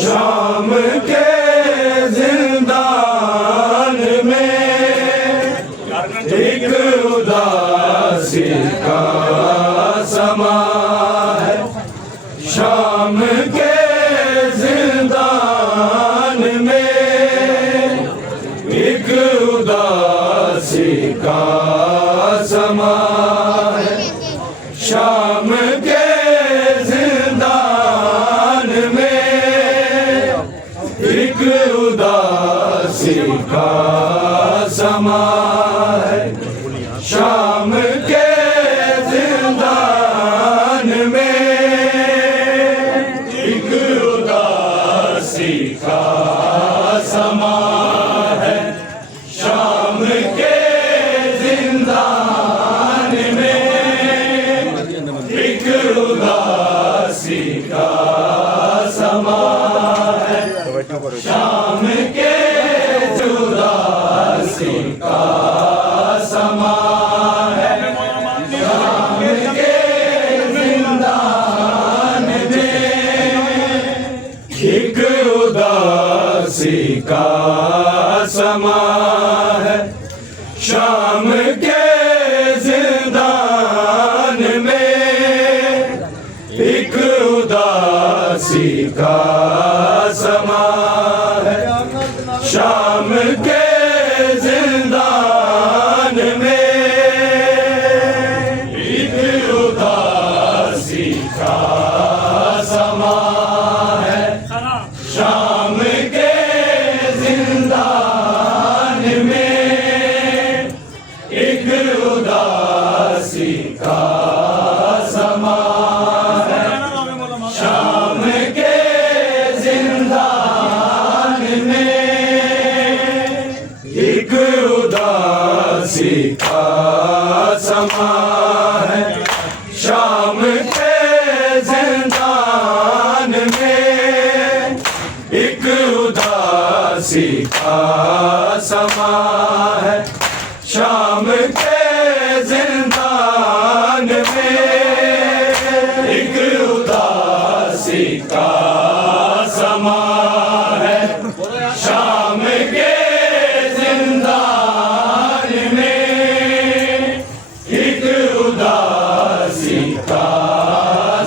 शाम के जिंदान में एक उदासी का समा है। शाम के जिंदान में एक उदासी का समा है। शाम के एक उदासी का समा है। शाम के जिंदान में एक उदासी का समा है। शाम के जिंदान में एक उदासी का समा है। शाम के उदासी का समा है। शाम के जिंदान में एक उदासी का समा है। शाम के जिंदान में एक उदासी का समा है। शाम के जिंदान में एक उदासी का समा है। शाम के जिंदान में एक उदासी का समा है। शाम के जिंदान में एक उदासी का समा है। शाम के जिंदान में एक उदासी का समा है। शाम के जिंदान में एक उदासी का समा है। शाम के जिंदान में एक उदासी का समा है। शाम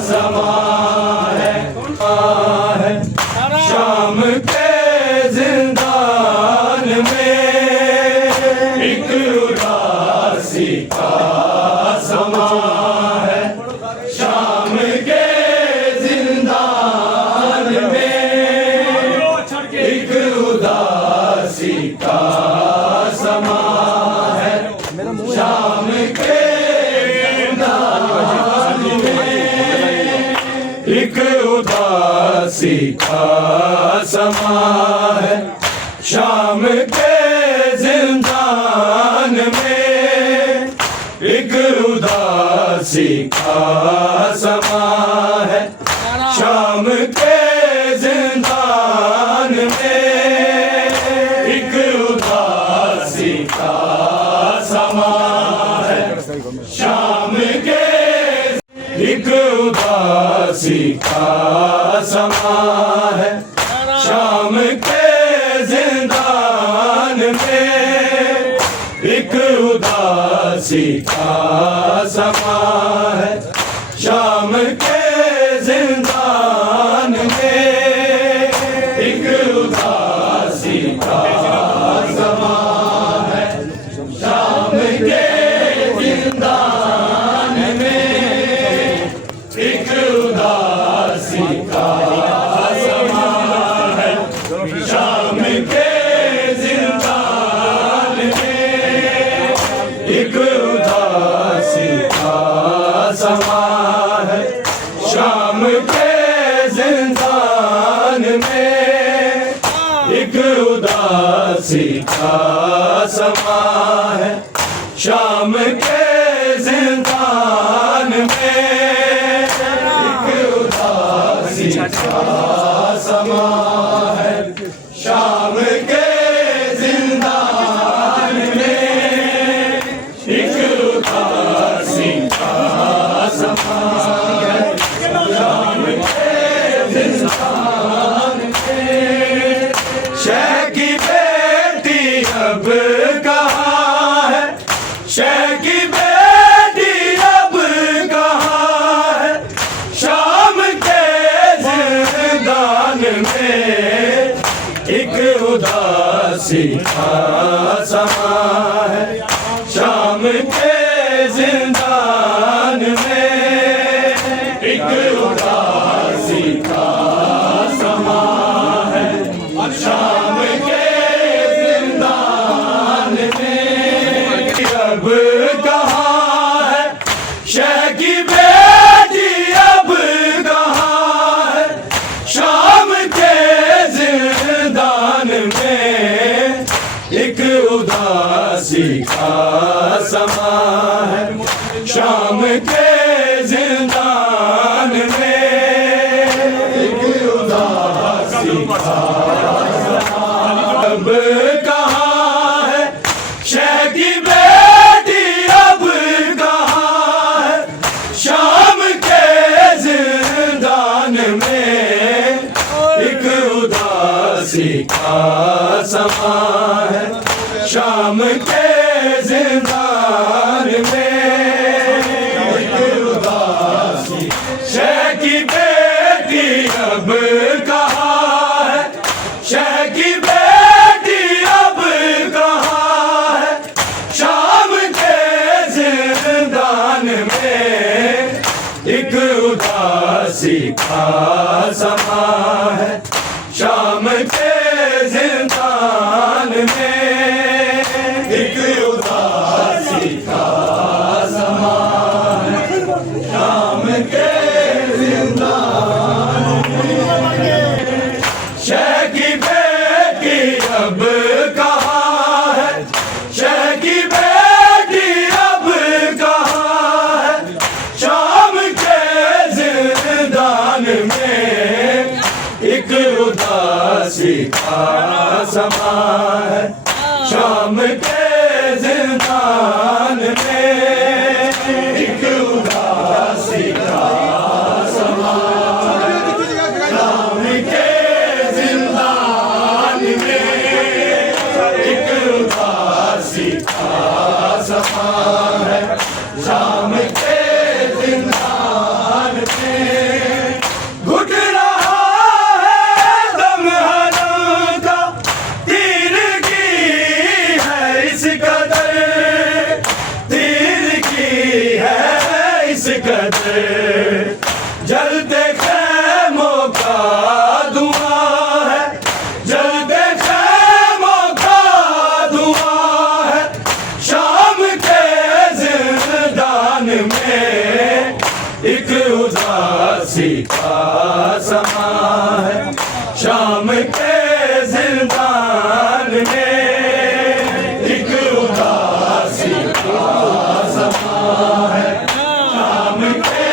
के जिंदान में एक उदासी का समा है। शाम के जिंदान में एक उदासी का समा है। शाम के जिंदान में एक उदासी का समा है। शाम के जिंदान में एक उदासी का समा है। शाम के जिंदान में एक उदासी का समा है शाम के एक उदासी का समा है शाम के जिंदान में एक उदासी का समा है शाम के जिंदान में एक उदासी का समा है शाम के जिंदान में एक उदासी का समा है शाम के जिंदान में एक उदासी का समा है शाम के जिंदान में एक उदासी का समा है शाम के जिंदान में एक उदासी का समा है शाम के जिंदान में एक उदासी का समा है शाम के जिंदान में शह की बेटी अब कहाँ है शह की बेटी अब कहाँ है शाम के जिंदान में एक उदासी का समा है शाम के जिंदान में एक उदासी का समा है शाम के जिंदान में अब कहाँ है शह की बेटी अब कहाँ है शाम के जिंदान में एक उदासी का समा है शाम के जिंदान में एक उदासी का समा अब कहाँ है शह की बेटी अब कहाँ है शाम के जिंदान में एक उदासी का समा है शाम के जिंदान में एक उदासी शह की बेटी अब कहाँ है शह की बेटी अब कहाँ है शाम के जिंदान में एक उदासी का समा है शाम के जिंदान में एक उदासी का समा है शाम के जिंदान में शह की बेटी अब कहाँ है शह की बेटी अब कहाँ है शाम के जिंदान में एक उदासी का समा है शाम के जिंदान में एक उदासी का समा है शाम के जिंदान में एक उदासी का समा है शाम के जिंदान में घुट रहा है दम हरम का तीर की है इस कदर तीर की है इस कदर जलते खैमों का धुआं है जलते खैमों का धुआं है शाम के जिंदान में एक उदासी का समा है शाम के जिंदान में एक उदासी का समा है शाम के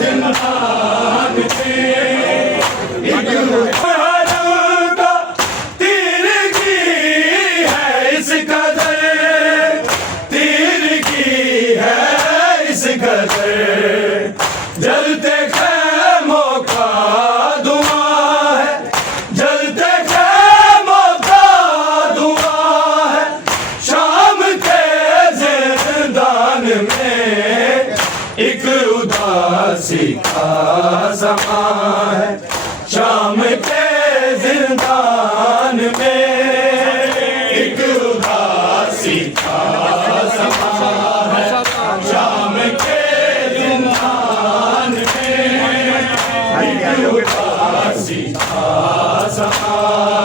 जिंदान में एक हरम का तीर की है इस कदर तीर उदासी का समा है, शाम के जिंदान में एक उदासी का समा है, शाम के जिंदान में एक उदासी का समा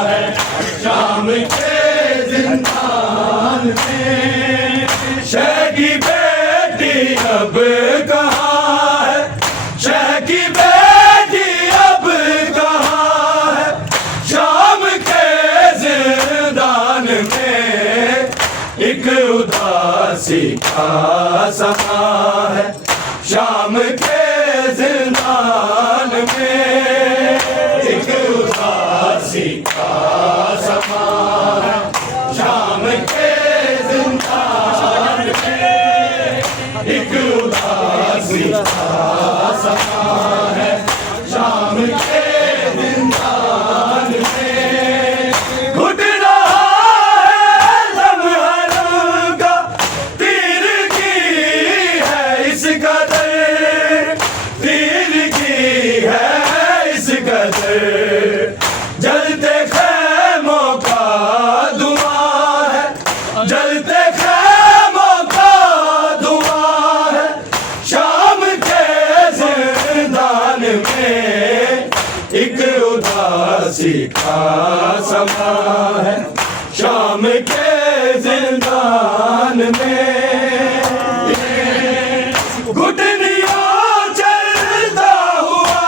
है, शाम के जिंदान में। शह की बेटी अब कहाँ है, शह की बेटी अब कहाँ है, शाम के जिंदान में एक उदासी का समा है, शाम के जिंदान में एक उदासी का समा है, शाम के जिंदान में एक उदासी का समा है, शाम के जिंदान में। घुट रहा है दम हरम का, तीर की है इस कदर, तीर की है इस कदर, जलते खैमों का धुआं है, जलते खैमों का धुआं है, शाम के जिंदान में एक उदासी का समा है, शाम के जिंदान में। घुटनियों चलता हुआ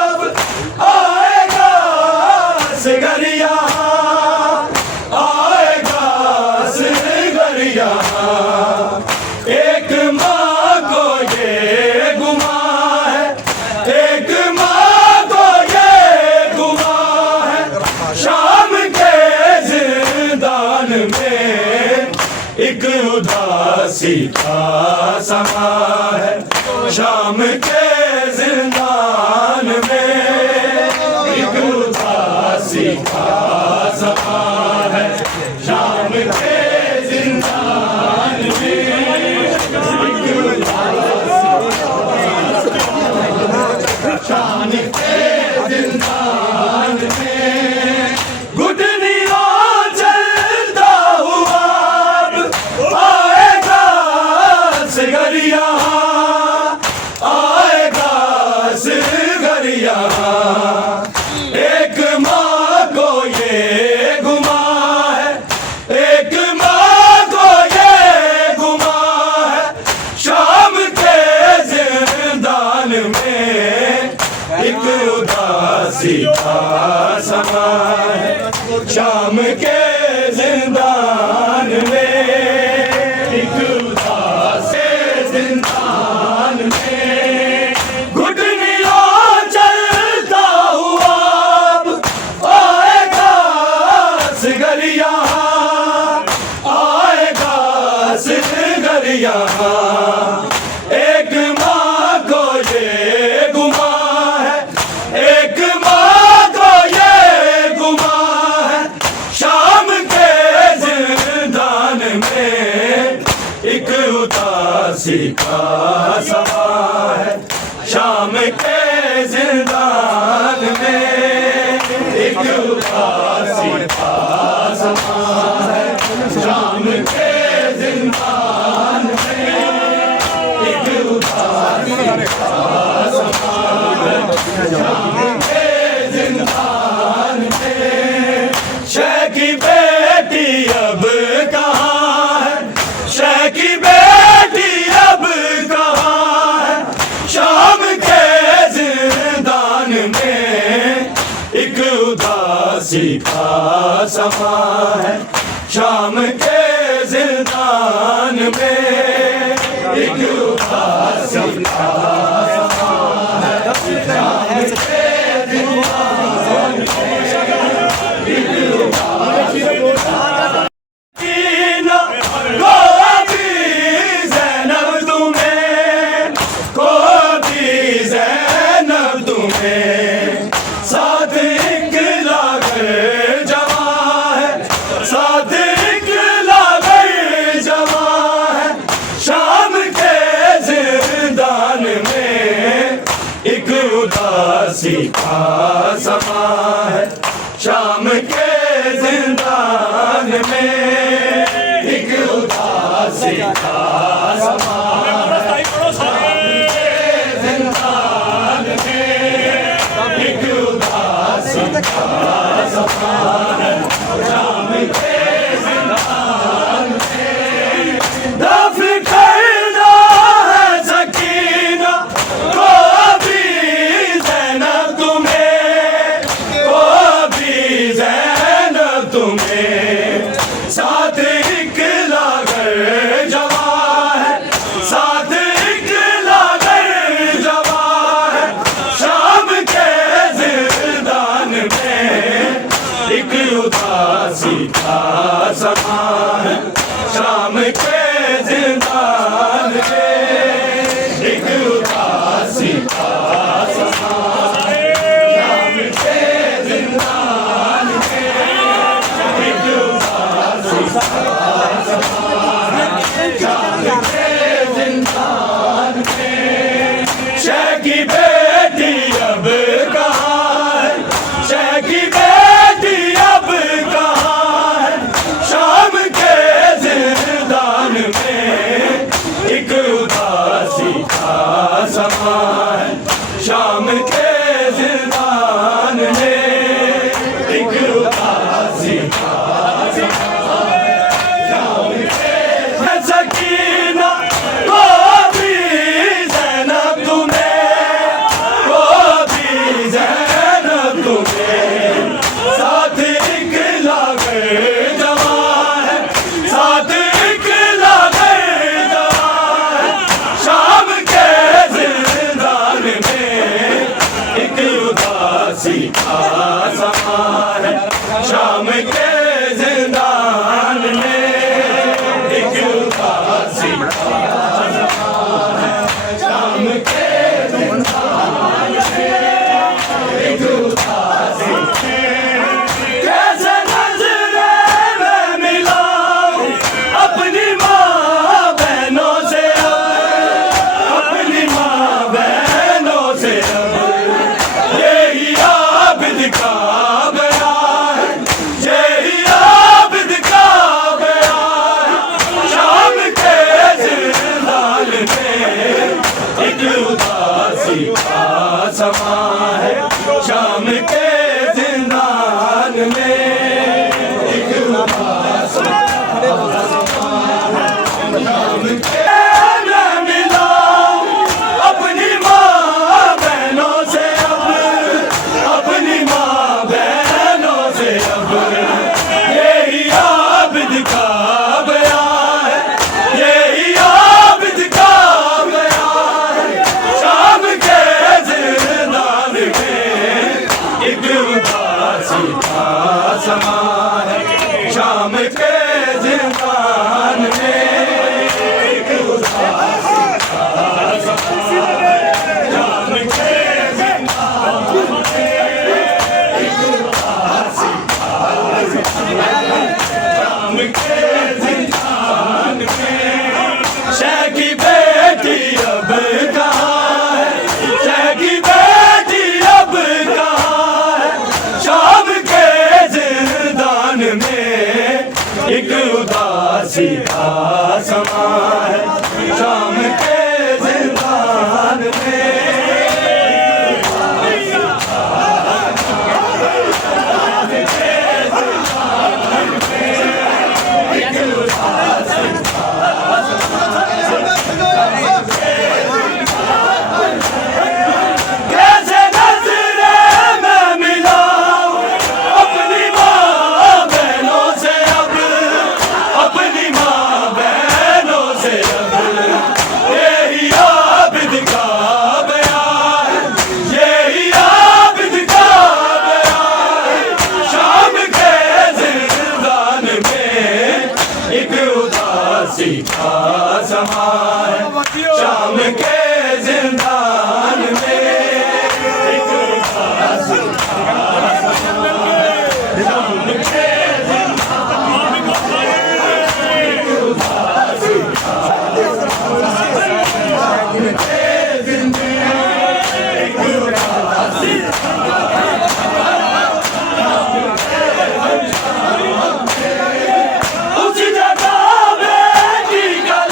अब आएगा सिगरिया, आएगा सिगरिया। एक माँ को ये गुमा है, एक माँ को ये गुमा है, शाम के जिंदान में एक उदासी का समा है, शाम के जिंदान में एक उदासी का समा है, शाम के जिंदान में एक शाम के जिंदान में। घुटनियों चलता हुआ अब आएगा सिगरिया, आएगा सिगरिया। एक माँ को ये गुमा है, एक माँ को ये गुमा है, शाम के जिंदान में एक उदासी का समा है, शाम के जिंदान में एक उदासी जिंदान में। घुटनियों चलता हुआ अब आएगा सिगरिया, आएगा सिगरिया। एक माँ को ये गुमा है, एक माँ को ये गुमा है, शाम के जिंदान में एक उदासी का समा है, शाम के जिंदान में एक उदासी का समा है, शाम के जिंदान में एक उदासी का समा है, शाम के जिंदान में। शह की बेटी अब कहाँ है, शह की बेटी अब कहाँ है, शाम के जिंदान में एक उदासी का समा है, शाम के जिंदान में एक उदासी का समा है, शाम के जिंदान में एक उदासी का। साथ एक लागर जवा है, साथ एक लागर जवा है, उदासी का समा जिंदान में एक उदासी का समान शाम के जिंदान में दफन करना है सकीना को भी ज़ैनब तुम्हें, को भी ज़ैनब तुम्हें, साथ एक लागर जवां है, साथ एक लागर जवां है, शाम के जिंदान में एक उदासी का समा है, शाम के जिंदान में एक उदासी का समा है, शाम के जिंदान में एक उदासी का समा है, शाम के जिंदान में शह की बेटी अब कहाँ है, शह की बेटी अब कहाँ है, शाम के जिंदान में एक उदासी का समा है, शाम के जिंदान में एक उदासी का समा है, शाम के सकीना को भी ज़ैनब तुम्हें, को भी ज़ैनब तुम्हें, साथ एक लागर जवां है, साथ एक लागर जवां है, शाम के जिंदान में एक उदासी का समा है, शाम के जिंदान में एक उदासी का समा है, शाम के जिंदान में एक उदासी कैसे नजरें मैं मिलाऊं अपनी माँ बहनों से अपनी माँ बहनों से यही आबिद का बयान है, यही आबिद का बयान है, शाम के जिंदान में एक उदासी का समा है, शाम के जिंदान में एक उदासी का समा है, शाम के मैं मिलाऊं अपनी माँ बहनों से अपनी माँ बहनों से यही आबिद का बयान है, यही आबिद का बयान है, शाम के जिंदान में एक उदासी का समा है, शाम के जिंदान में एक उदासी का समा है, शाम के जिंदान में एक उदासी का समा है, शाम के जिंदान में शह की बेटी अब कहाँ है, शह की बेटी अब कहाँ है, शाम के जिंदान में एक उदासी का समा है, शाम के जिंदान में कैसे नजरें मैं मिलाऊं अपनी माँ बहनों से अपनी माँ बहनों से यही आबिद का बयान है, यही आबिद का बयान है, शाम के जिंदान में एक उदासी का समा है, शाम के जिंदान में एक उदासी का समा है, शाम के जिंदान में एक उदासी का समा है, शाम के जिंदान में एक उदासी उस जगह बेटी का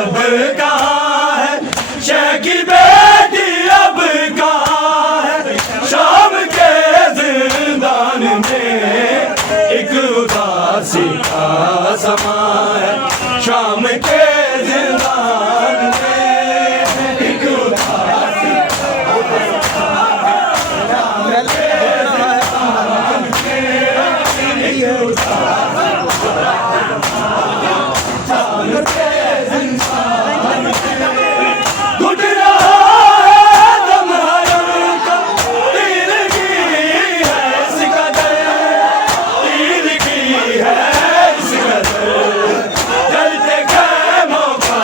अब कहाँ है, शह की बेटी अब कहाँ है, शाम के जिंदान में एक उदासी का समा है, शाम के जिंदान में एक उदासी घुट रहा है दम हरम का, तीर की है सिकंदर, तीर की है सिकंदर, जलते खैमों का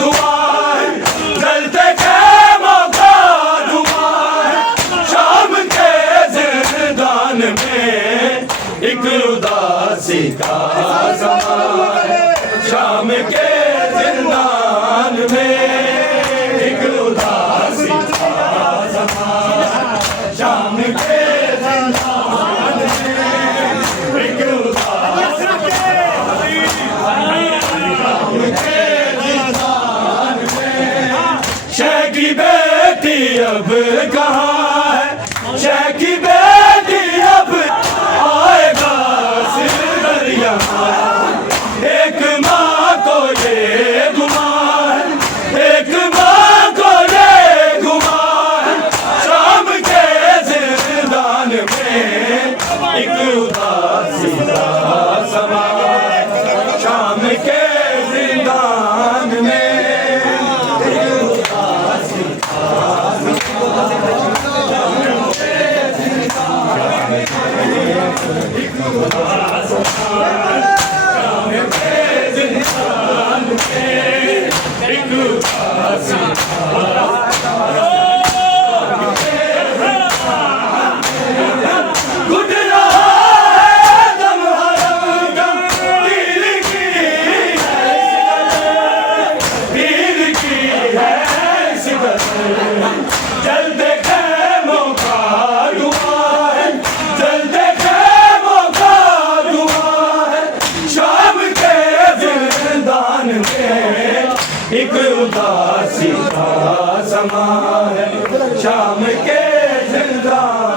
धुआं, जलते खैमों का धुआं, शाम के जिंदान में एक उदासी का समा है, शाम के जिंदान में एक उदासी का समा है, शाम के जिंदान में एक उदासी का जिंदान में शह की बेटी अब कहाँ है, शह की बेटी अब आएगा सिर यहाँ, एक माँ को ये गुमा है, एक माँ को ये गुमा है, शाम के जिंदान में एक उदासी का समा है, शाम के जिंदान में एक उदासी का घुट रहा है दम हरम का, तीर की है सिकंदर, तीर की है सिकंदर, जलते खैमों का धुआं है, जलते खैमों का धुआं है, शाम के जिंदान में एक उदासी का समा है, शाम के जिंदान